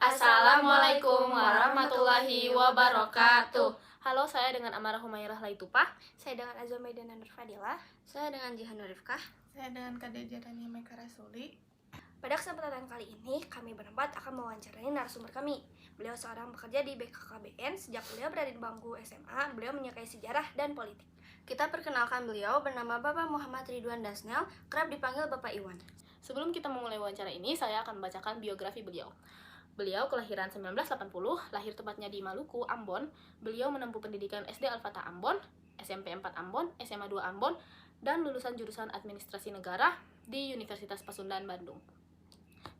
Assalamualaikum warahmatullahi wabarakatuh. Halo, saya dengan Amarah Humairah Laitupah. Saya dengan Azul Maidana Nurfadilah. Saya dengan Jihan Nurifkah. Saya dengan Khadijah Rani Meka Rasuli. Pada kesempatan kali ini, kami berempat akan mewawancarai narasumber kami. Beliau seorang bekerja di BKKBN. Sejak beliau berada di bangku SMA, beliau menyukai sejarah dan politik. Kita perkenalkan beliau bernama Bapak Muhammad Ridwan Dasnel, kerap dipanggil Bapak Iwan. Sebelum kita memulai wawancara ini, saya akan membacakan biografi beliau. Beliau kelahiran 1980, lahir tepatnya di Maluku, Ambon. Beliau menempuh pendidikan SD Al-Fatah Ambon, SMP 4 Ambon, SMA 2 Ambon, dan lulusan jurusan Administrasi Negara di Universitas Pasundan, Bandung.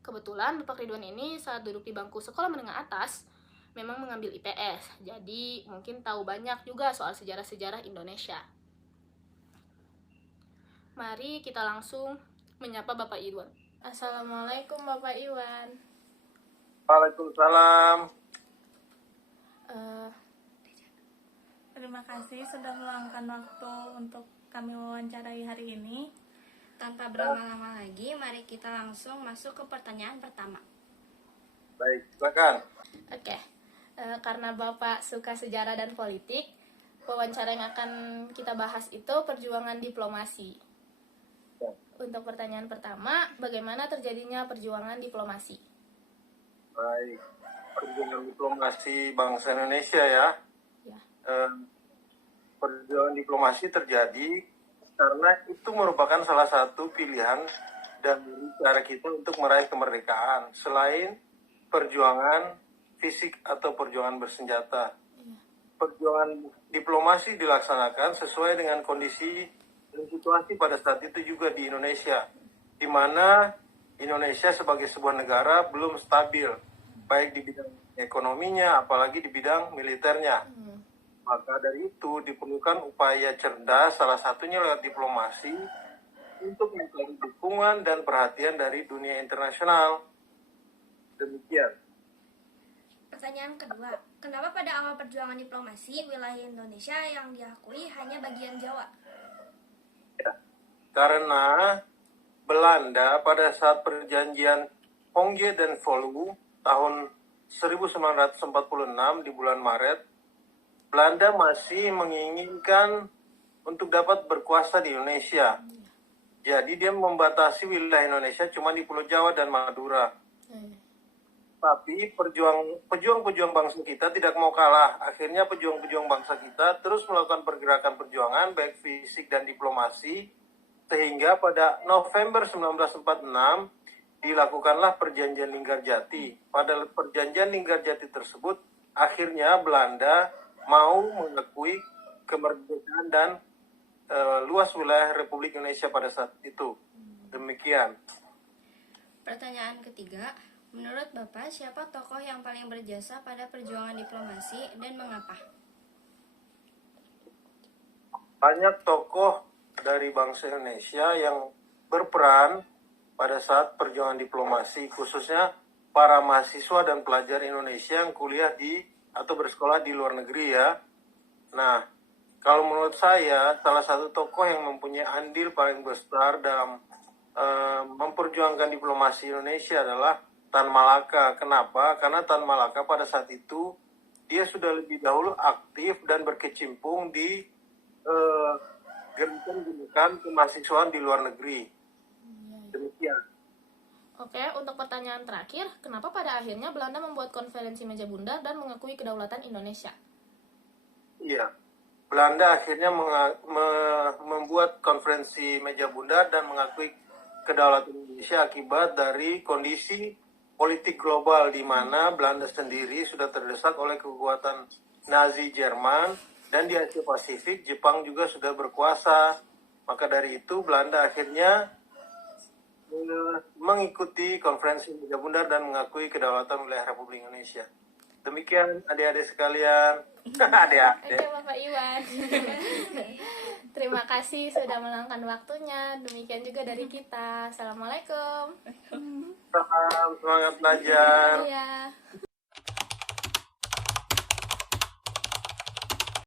Kebetulan Bapak Ridwan ini saat duduk di bangku sekolah menengah atas memang mengambil IPS, jadi mungkin tahu banyak juga soal sejarah-sejarah Indonesia. Mari kita langsung menyapa Bapak Ridwan. Assalamualaikum Bapak Iwan. Waalaikumsalam. Terima kasih sudah meluangkan waktu untuk kami wawancarai hari ini. Tanpa berlama-lama lagi, mari kita langsung masuk ke pertanyaan pertama. Baik, silakan. Oke, karena Bapak suka sejarah dan politik, wawancara yang akan kita bahas itu perjuangan diplomasi. Untuk pertanyaan pertama, bagaimana terjadinya perjuangan diplomasi? Baik, perjuangan diplomasi bangsa Indonesia ya. Perjuangan diplomasi terjadi karena itu merupakan salah satu pilihan dan cara kita untuk meraih kemerdekaan selain perjuangan fisik atau perjuangan bersenjata. Perjuangan diplomasi dilaksanakan sesuai dengan kondisi dan situasi pada saat itu juga di Indonesia, di mana Indonesia sebagai sebuah negara belum stabil, baik di bidang ekonominya, apalagi di bidang militernya. Maka dari itu diperlukan upaya cerdas, salah satunya lewat diplomasi, untuk mencari dukungan dan perhatian dari dunia internasional. Demikian. Pertanyaan kedua, kenapa pada awal perjuangan diplomasi, wilayah Indonesia yang diakui hanya bagian Jawa? Ya, karena Belanda pada saat perjanjian Hongge dan Volu tahun 1946 di bulan Maret, Belanda masih menginginkan untuk dapat berkuasa di Indonesia. Jadi dia membatasi wilayah Indonesia cuma di Pulau Jawa dan Madura. Tapi pejuang-pejuang bangsa kita tidak mau kalah. Akhirnya pejuang-pejuang bangsa kita terus melakukan pergerakan perjuangan baik fisik dan diplomasi, sehingga pada November 1946 dilakukanlah perjanjian Linggarjati. Pada perjanjian Linggarjati tersebut, akhirnya Belanda mau mengakui kemerdekaan dan luas wilayah Republik Indonesia pada saat itu. Demikian. Pertanyaan ketiga, menurut Bapak, siapa tokoh yang paling berjasa pada perjuangan diplomasi dan mengapa? Banyak tokoh dari bangsa Indonesia yang berperan pada saat perjuangan diplomasi, khususnya para mahasiswa dan pelajar Indonesia yang kuliah di atau bersekolah di luar negeri ya. Nah, kalau menurut saya, salah satu tokoh yang mempunyai andil paling besar dalam memperjuangkan diplomasi Indonesia adalah Tan Malaka. Kenapa? Karena Tan Malaka pada saat itu dia sudah lebih dahulu aktif dan berkecimpung di gerakan kemahasiswaan di luar negeri. Demikian. Oke, untuk pertanyaan terakhir, kenapa pada akhirnya Belanda membuat konferensi meja bundar dan mengakui kedaulatan Indonesia? Iya, Belanda akhirnya membuat konferensi meja bundar dan mengakui kedaulatan Indonesia akibat dari kondisi politik global di mana Belanda sendiri sudah terdesak oleh kekuatan Nazi Jerman, dan di Asia Pasifik Jepang juga sudah berkuasa. Maka dari itu Belanda akhirnya mengikuti konferensi meja bundar dan mengakui kedaulatan wilayah Republik Indonesia. Demikian adik-adik sekalian. Adik-adik. Oke Bapak Iwan. Terima kasih sudah meluangkan waktunya. Demikian juga dari kita. Assalamualaikum. Salam, semangat belajar. Iya.